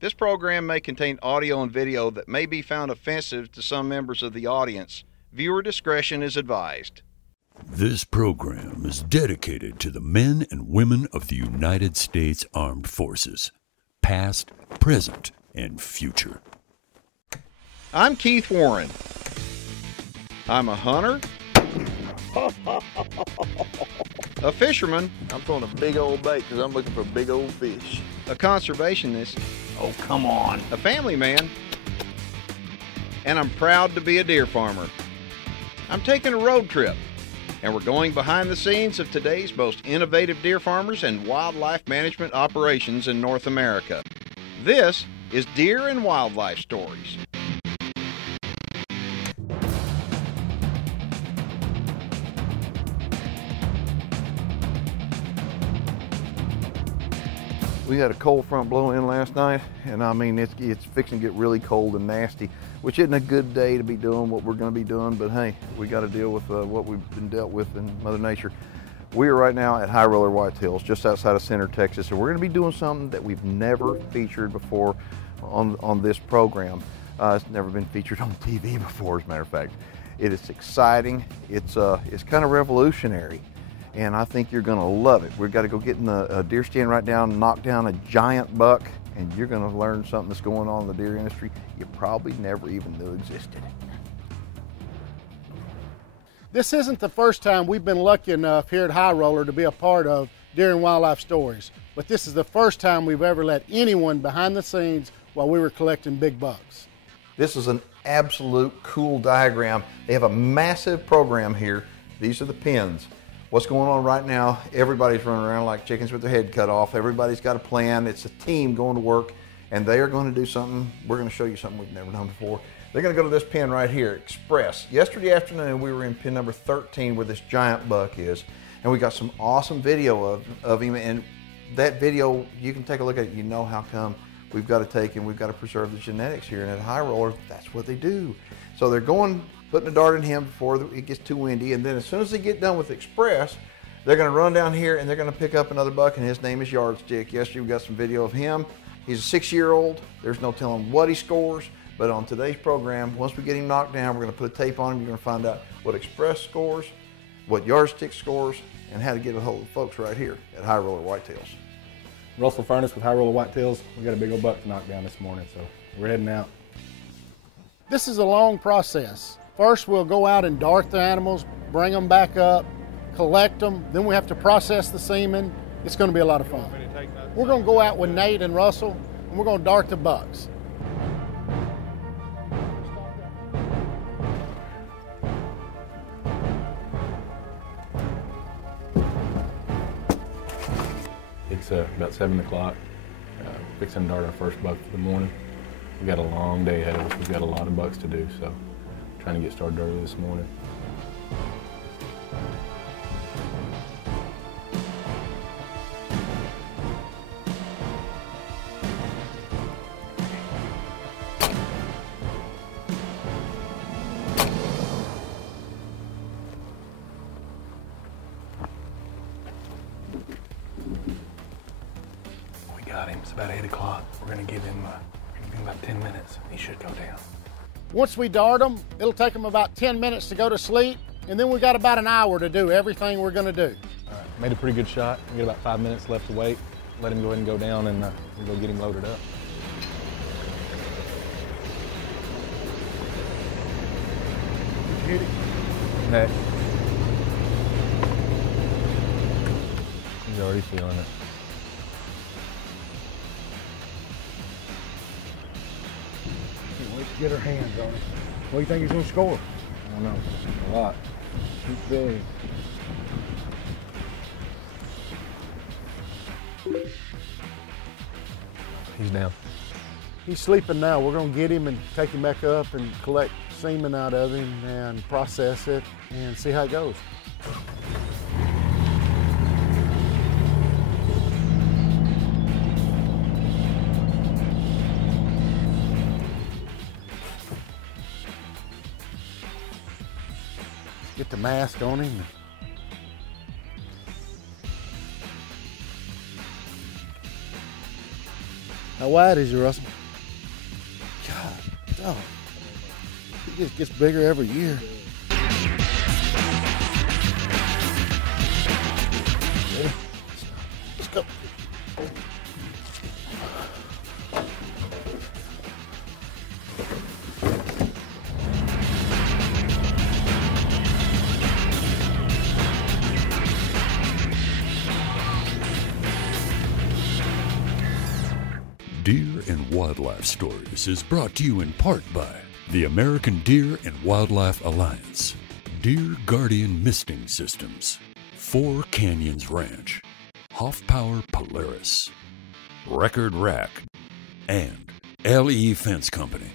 This program may contain audio and video that may be found offensive to some members of the audience. Viewer discretion is advised. This program is dedicated to the men and women of the United States Armed Forces, past, present, and future. I'm Keith Warren. I'm a hunter, a fisherman, I'm throwing a big old bait because I'm looking for big old fish. a conservationist, Oh, come on. a family man, and I'm proud to be a deer farmer. I'm taking a road trip, and we're going behind the scenes of today's most innovative deer farmers and wildlife management operations in North America. This is Deer and Wildlife Stories. We had a cold front blow in last night, and I mean, it's fixing to get really cold and nasty, which isn't a good day to be doing what we're going to be doing, but hey, we got to deal with what we've been dealt with in Mother Nature. We are right now at High Roller Whitetails, just outside of Center, Texas, and we're going to be doing something that we've never featured before on this program. It's never been featured on TV before, as a matter of fact. It is exciting. It's kind of revolutionary, and I think you're going to love it. We've got to go get in the deer stand right now and knock down a giant buck, and you're going to learn something that's going on in the deer industry you probably never even knew existed. This isn't the first time we've been lucky enough here at High Roller to be a part of Deer and Wildlife Stories, but this is the first time we've ever let anyone behind the scenes while we were collecting big bucks. This is an absolute cool diagram. They have a massive program here. These are the pins. What's going on right now, everybody's running around like chickens with their head cut off. Everybody's got a plan. It's a team going to work, and they are going to do something. We're going to show you something we've never done before. They're going to go to this pin right here, Express. Yesterday afternoon, we were in pin number 13 where this giant buck is, and we got some awesome video of him, and that video, you can take a look at it. You know how come we've got to take and we've got to preserve the genetics here, and at High Roller, that's what they do. So they're going, putting a dart in him before it gets too windy, and then as soon as they get done with Express, they're going to run down here and they're going to pick up another buck, and his name is Yardstick. Yesterday we got some video of him. He's a 6-year-old. There's no telling what he scores, but on today's program, once we get him knocked down, we're going to put a tape on him. You're going to find out what Express scores, what Yardstick scores, and how to get a hold of folks right here at High Roller Whitetails. Russell Furnace with High Roller Whitetails. We got a big old buck to knock down this morning, so we're heading out. This is a long process. First, we'll go out and dart the animals, bring them back up, collect them, then we have to process the semen. It's going to be a lot of fun. We're going to go out with Nate and Russell, and we're going to dart the bucks. It's about 7 o'clock. Fixing to dart our first buck for the morning. We got a long day ahead of us. We've got a lot of bucks to do, so trying to get started early this morning. We got him. It's about 8 o'clock. We're gonna give him about 10 minutes. He should go down. Once we dart them, it'll take them about 10 minutes to go to sleep, and then we got about an hour to do everything we're going to do. All right, made a pretty good shot. We got about 5 minutes left to wait. Let him go ahead and go down, and we'll go get him loaded up. Hit it. Next. He's already feeling it. Can't wait to get our hands on it. What do you think he's going to score? I don't know. A lot. He's big. He's down. He's sleeping now. We're going to get him and take him back up and collect semen out of him and process it and see how it goes. Get the mask on him. How wide is he, Russell? God, dog. He just gets bigger every year. Ready? Let's go. Deer and Wildlife Stories is brought to you in part by the American Deer and Wildlife Alliance, Deer Guardian Misting Systems, Four Canyons Ranch, Hoff Power Polaris, Record Rack, and LE Fence Company.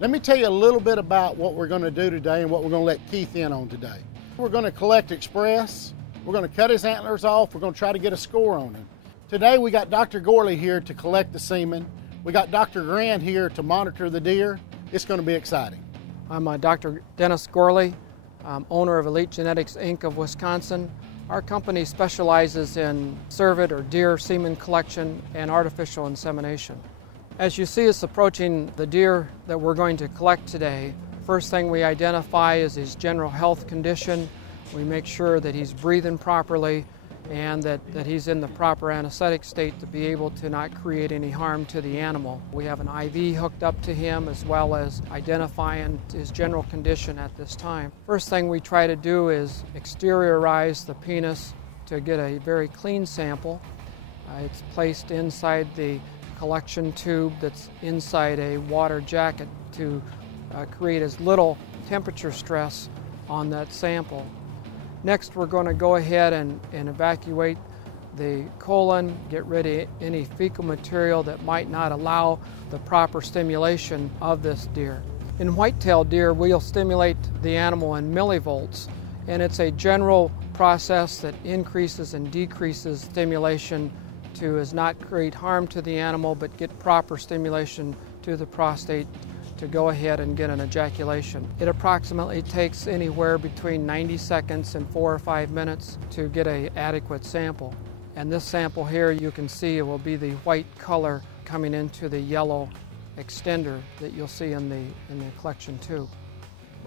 Let me tell you a little bit about what we're going to do today and what we're going to let Keith in on today. We're going to collect Express. We're going to cut his antlers off. We're going to try to get a score on him. Today we got Dr. Gorley here to collect the semen. We got Dr. Grant here to monitor the deer. It's going to be exciting. I'm Dr. Dennis Gorley, owner of Elite Genetics, Inc. of Wisconsin. Our company specializes in cervid or deer semen collection and artificial insemination. As you see us approaching the deer that we're going to collect today, first thing we identify is his general health condition. We make sure that he's breathing properly and that he's in the proper anesthetic state to be able to not create any harm to the animal. We have an IV hooked up to him as well as identifying his general condition at this time. First thing we try to do is exteriorize the penis to get a very clean sample. It's placed inside the collection tube that's inside a water jacket to create as little temperature stress on that sample. Next, we're going to go ahead and evacuate the colon, get rid of any fecal material that might not allow the proper stimulation of this deer. In whitetail deer, we'll stimulate the animal in millivolts, and it's a general process that increases and decreases stimulation to not create harm to the animal, but get proper stimulation to the prostate to go ahead and get an ejaculation. It approximately takes anywhere between 90 seconds and 4 or 5 minutes to get an adequate sample. And this sample here, you can see it will be the white color coming into the yellow extender that you'll see in the collection tube.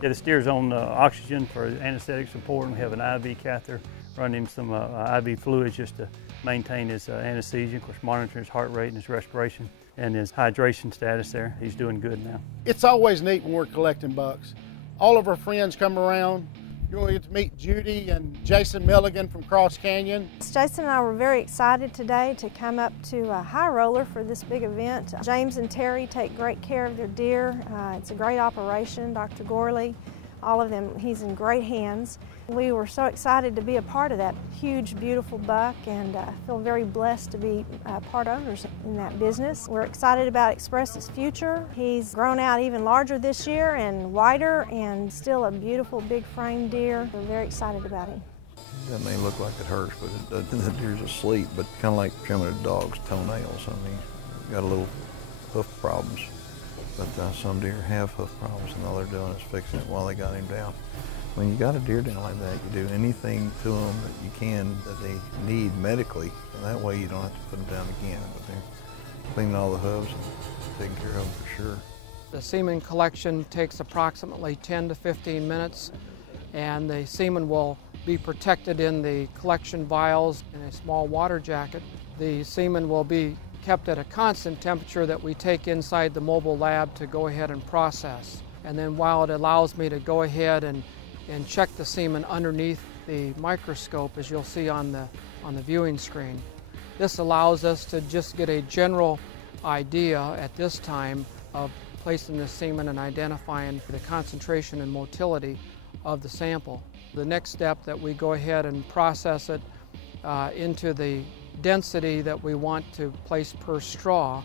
Yeah, the steer's on oxygen for anesthetic support, and we have an IV catheter running him some IV fluids just to maintain his anesthesia, of course monitoring his heart rate and his respiration and his hydration status there. He's doing good now. It's always neat when we're collecting bucks. All of our friends come around. You're going to get to meet Judy and Jason Milligan from Cross Canyon. Jason and I were very excited today to come up to High Roller for this big event. James and Terry take great care of their deer. It's a great operation. Dr. Gorley, all of them, he's in great hands. We were so excited to be a part of that huge, beautiful buck, and feel very blessed to be part owners in that business. We're excited about Express's future. He's grown out even larger this year and wider, and still a beautiful big frame deer. We're very excited about him. That may look like it hurts, but it doesn't. The deer's asleep, but kind of like trimming a dog's toenails. I mean, got a little hoof problems, but some deer have hoof problems, and all they're doing is fixing it while they got him down. When you got a deer down like that, you do anything to them that you can that they need medically, and that way you don't have to put them down again. But they're cleaning all the hooves and taking care of them for sure. The semen collection takes approximately 10 to 15 minutes, and the semen will be protected in the collection vials in a small water jacket. The semen will be kept at a constant temperature that we take inside the mobile lab to go ahead and process. And then while it allows me to go ahead and check the semen underneath the microscope, as you'll see on the viewing screen. This allows us to just get a general idea at this time of placing the semen and identifying the concentration and motility of the sample. The next step that we go ahead and process it into the density that we want to place per straw,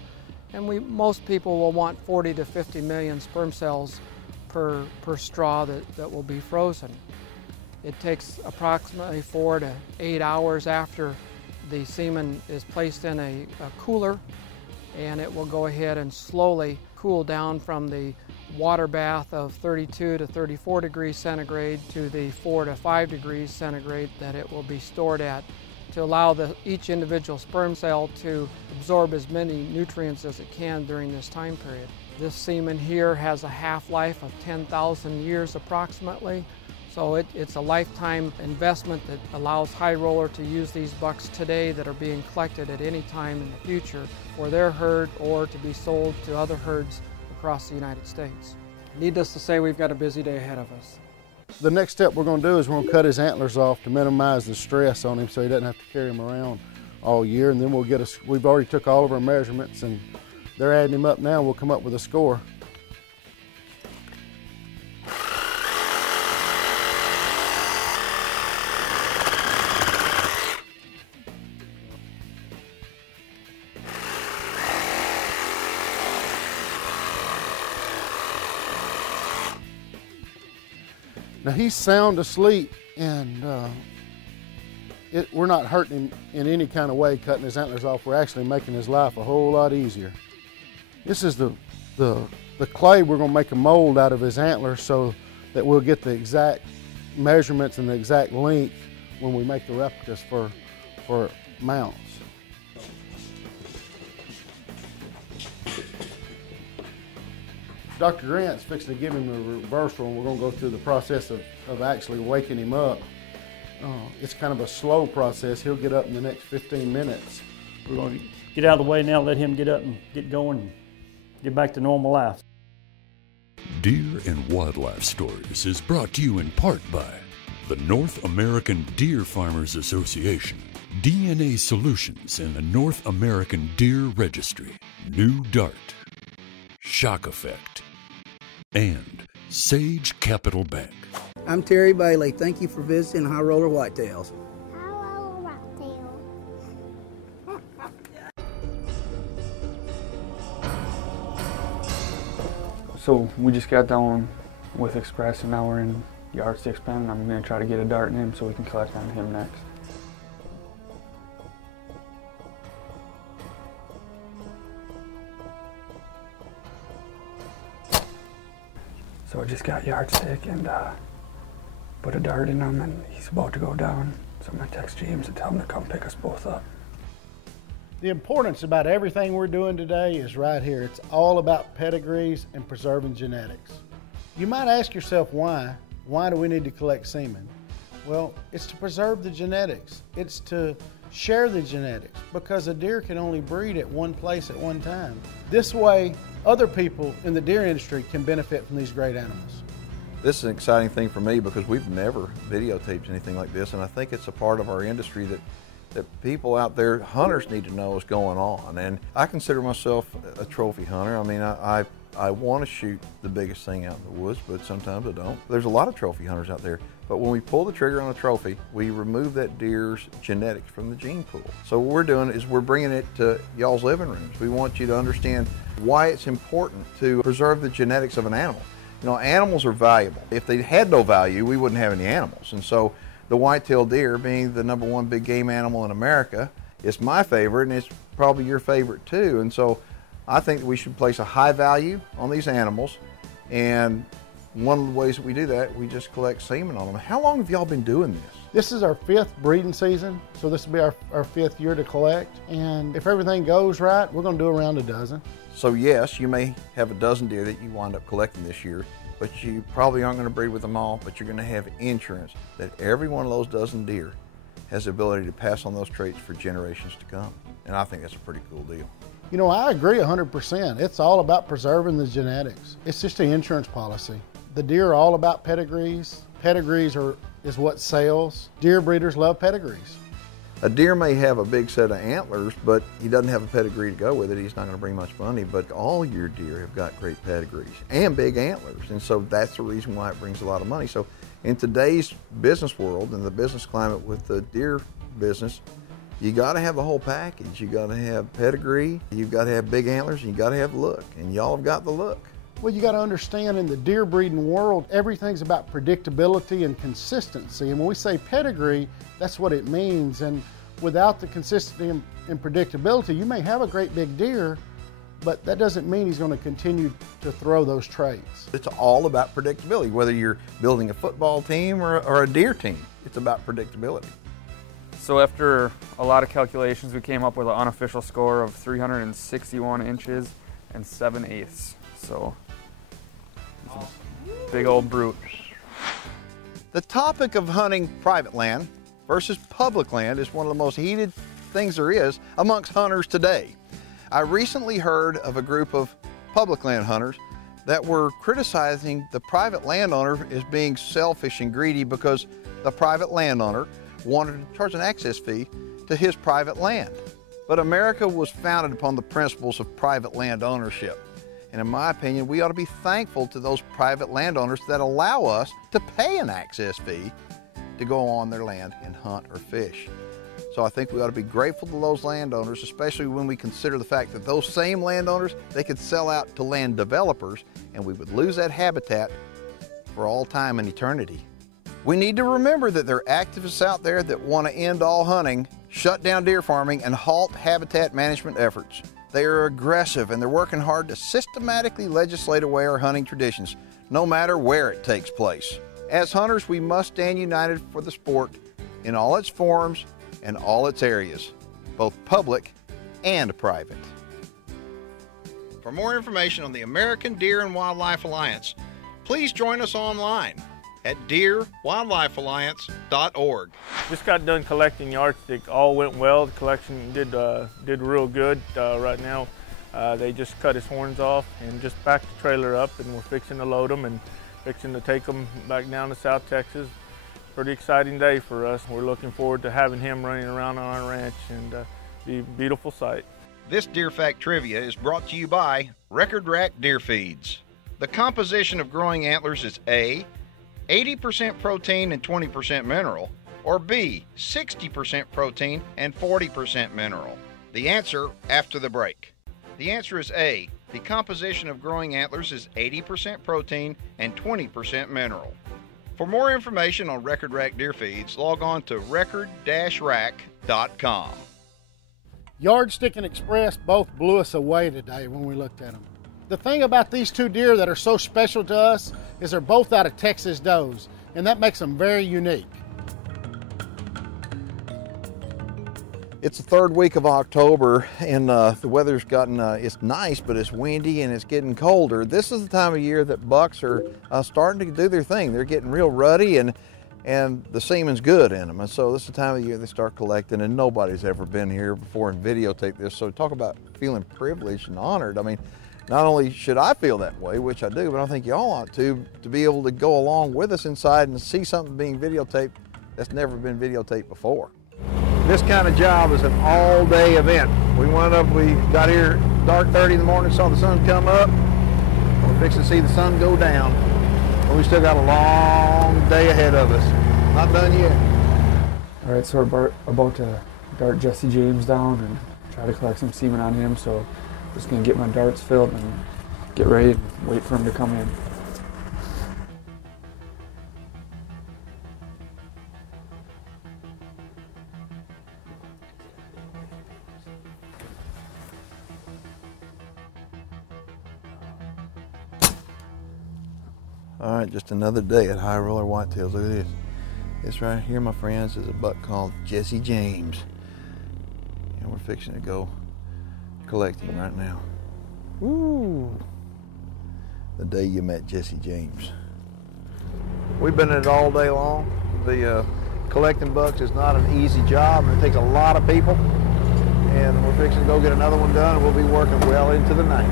and most people will want 40 to 50 million sperm cells per straw that will be frozen. It takes approximately 4 to 8 hours after The semen is placed in a cooler, and it will go ahead and slowly cool down from the water bath of 32 to 34 degrees centigrade to the 4 to 5 degrees centigrade that it will be stored at, to allow each individual sperm cell to absorb as many nutrients as it can during this time period. This semen here has a half-life of 10,000 years approximately, so it's a lifetime investment that allows High Roller to use these bucks today that are being collected at any time in the future for their herd or to be sold to other herds across the United States. Needless to say, we've got a busy day ahead of us. The next step we're going to do is we're going to cut his antlers off to minimize the stress on him so he doesn't have to carry them around all year. And then we'll we've already took all of our measurements and they're adding him up now. We'll come up with a score. Now he's sound asleep, and we're not hurting him in any kind of way cutting his antlers off. We're actually making his life a whole lot easier. This is the clay. We're going to make a mold out of his antlers so that we'll get the exact measurements and the exact length when we make the replicas for mounts. Dr. Grant's fixing to give him a reversal, and we're going to go through the process of actually waking him up. It's kind of a slow process. He'll get up in the next 15 minutes. We're going to get out of the way now, let him get up and get going and get back to normal life. Deer and Wildlife Stories is brought to you in part by the North American Deer Farmers Association, DNA Solutions and the North American Deer Registry, New Dart, Shock Effect, and Sage Capital Bank. I'm Terry Bailey. Thank you for visiting High Roller Whitetails. High Roller Whitetails. So we just got done with Express and now we're in yardstick pen, and I'm going to try to get a dart in him so we can collect on him next. So I just got yardstick and put a dart in him, and he's about to go down. So I'm going to text James and tell him to come pick us both up. The importance about everything we're doing today is right here. It's all about pedigrees and preserving genetics. You might ask yourself why. Why do we need to collect semen? Well, it's to preserve the genetics. It's to share the genetics, because a deer can only breed at one place at one time. This way, other people in the deer industry can benefit from these great animals. This is an exciting thing for me because we've never videotaped anything like this, and I think it's a part of our industry that people out there, hunters, need to know what's going on. And I consider myself a trophy hunter. I mean, I want to shoot the biggest thing out in the woods, but sometimes I don't. There's a lot of trophy hunters out there, but when we pull the trigger on a trophy, we remove that deer's genetics from the gene pool. So what we're doing is we're bringing it to y'all's living rooms. We want you to understand why it's important to preserve the genetics of an animal. You know, animals are valuable. If they had no value, we wouldn't have any animals. And so the white-tailed deer, being the #1 big game animal in America, is my favorite, and it's probably your favorite too. And so I think that we should place a high value on these animals, and one of the ways that we do that, we just collect semen on them. How long have y'all been doing this? This is our 5th breeding season, so this will be our 5th year to collect. And if everything goes right, we're going to do around a dozen. So yes, you may have a dozen deer that you wind up collecting this year, but you probably aren't going to breed with them all, but you're going to have insurance that every one of those dozen deer has the ability to pass on those traits for generations to come. And I think that's a pretty cool deal. You know, I agree 100%. It's all about preserving the genetics. It's just an insurance policy. The deer are all about pedigrees. Pedigrees is what sells. Deer breeders love pedigrees. A deer may have a big set of antlers, but he doesn't have a pedigree to go with it. He's not going to bring much money, but all your deer have got great pedigrees and big antlers. And so that's the reason why it brings a lot of money. So in today's business world and the business climate with the deer business, you got to have the whole package. You got to have pedigree, you've got to have big antlers, and you got to have look. And y'all have got the look. Well, you got to understand, in the deer breeding world, everything's about predictability and consistency. And when we say pedigree, that's what it means. And Without the consistency and predictability, you may have a great big deer, but that doesn't mean he's going to continue to throw those traits. It's all about predictability, whether you're building a football team or a deer team. It's about predictability. So after a lot of calculations, we came up with an unofficial score of 361 inches and 7/8. So it's a big old brute. The topic of hunting private land versus public land is one of the most heated things there is amongst hunters today. I recently heard of a group of public land hunters that were criticizing the private landowner as being selfish and greedy because the private landowner wanted to charge an access fee to his private land. But America was founded upon the principles of private land ownership. And in my opinion, we ought to be thankful to those private landowners that allow us to pay an access fee to go on their land and hunt or fish. So I think we ought to be grateful to those landowners, especially when we consider the fact that those same landowners, they could sell out to land developers and we would lose that habitat for all time and eternity. We need to remember that there are activists out there that want to end all hunting, shut down deer farming, and halt habitat management efforts. They are aggressive and they're working hard to systematically legislate away our hunting traditions, no matter where it takes place. As hunters, we must stand united for the sport in all its forms and all its areas, both public and private. For more information on the American Deer and Wildlife Alliance, please join us online at deerwildlifealliance.org. Just got done collecting yardstick. All went well. The collection did real good. Right now, they just cut his horns off and just backed the trailer up, and we're fixing to load them and fixing to take them back down to South Texas. Pretty exciting day for us. We're looking forward to having him running around on our ranch, and be a beautiful sight. This Deer Fact Trivia is brought to you by Record Rack Deer Feeds. The composition of growing antlers is A, 80% protein and 20% mineral, or B, 60% protein and 40% mineral. The answer after the break. The answer is A. The composition of growing antlers is 80% protein and 20% mineral. For more information on Record Rack Deer Feeds, log on to record-rack.com. Yardstick and Express both blew us away today when we looked at them. The thing about these two deer that are so special to us is they're both out of Texas does, and that makes them very unique. It's the third week of October, and the weather's gotten, it's nice, but it's windy and it's getting colder. This is the time of year that bucks are starting to do their thing. They're getting real ruddy, and the semen's good in them. And so this is the time of year they start collecting, and nobody's ever been here before and videotaped this. So talk about feeling privileged and honored. I mean, not only should I feel that way, which I do, but I think y'all ought to be able to go along with us inside and see something being videotaped that's never been videotaped before. This kind of job is an all-day event. We got here dark 30 in the morning, saw the sun come up. We're fixing to see the sun go down. But we still got a long day ahead of us. Not done yet. All right, so we're about to dart Jesse James down and try to collect some semen on him. So just gonna get my darts filled and get ready and wait for him to come in. All right, just another day at High Roller Whitetails. Look at this. This right here, my friends, is a buck called Jesse James. And we're fixing to go collecting right now. Woo! The day you met Jesse James. We've been at it all day long. The collecting bucks is not an easy job, and it takes a lot of people. And we're fixing to go get another one done, and we'll be working well into the night.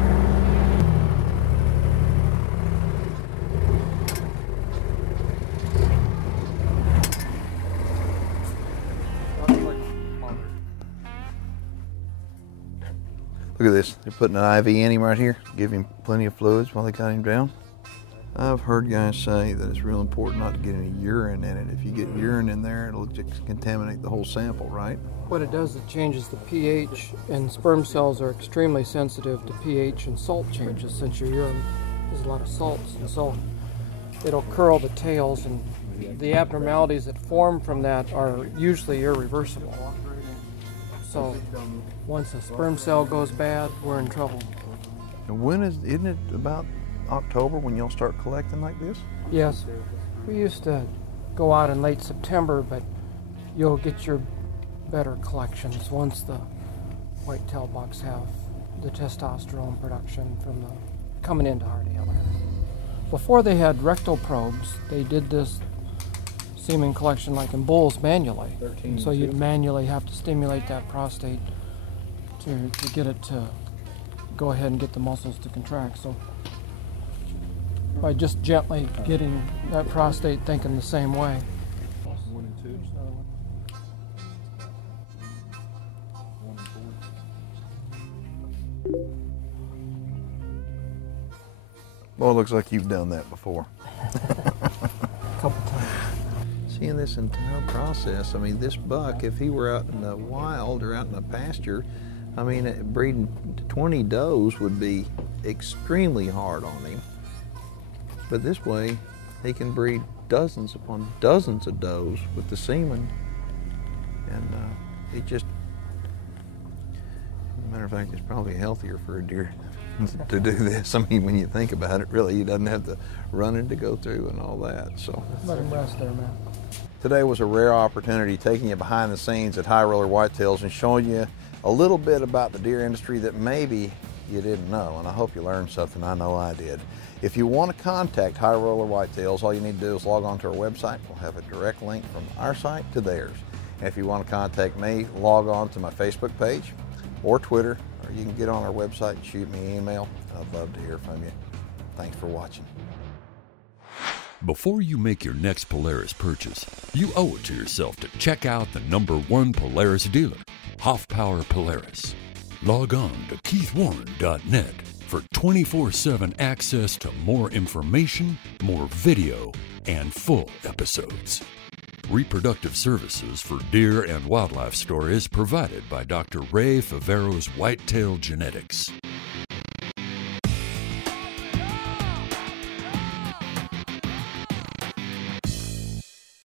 Look at this, they're putting an IV in him right here, give him plenty of fluids while they cut him down. I've heard guys say that it's real important not to get any urine in it. If you get urine in there, it'll just contaminate the whole sample, right? What it does, it changes the pH, and sperm cells are extremely sensitive to pH and salt changes since your urine has a lot of salts, and so it'll curl the tails, and the abnormalities that form from that are usually irreversible. So once a sperm cell goes bad, we're in trouble. And when isn't it about October when you'll start collecting like this? Yes. We used to go out in late September, but you'll get your better collections once the whitetail bucks have the testosterone production from the coming into hard antler. Before they had rectal probes, they did this semen collection like in bulls manually. So you'd manually have to stimulate that prostate to get it to go ahead and get the muscles to contract. So by just gently getting that prostate thinking the same way. Well, it looks like you've done that before. A couple times. Seeing this entire process, I mean, this buck, if he were out in the wild or out in the pasture, I mean, breeding 20 does would be extremely hard on him. But this way, he can breed dozens upon dozens of does with the semen. And it just, as a matter of fact, it's probably healthier for a deer to do this. I mean, when you think about it, really, he doesn't have the running to go through and all that. So Let him rest there, man. today was a rare opportunity taking you behind the scenes at High Roller Whitetails and showing you a little bit about the deer industry that maybe you didn't know, and I hope you learned something. I know I did. If you want to contact High Roller Whitetails, all you need to do is log on to our website. We'll have a direct link from our site to theirs. And if you want to contact me, log on to my Facebook page or Twitter, or you can get on our website and shoot me an email. I'd love to hear from you. Thanks for watching. Before you make your next Polaris purchase, you owe it to yourself to check out the #1 Polaris dealer, Hoff Power Polaris. Log on to keithwarren.net for 24/7 access to more information, more video, and full episodes. Reproductive services for deer and wildlife stories provided by Dr. Ray Favero's Whitetail Genetics.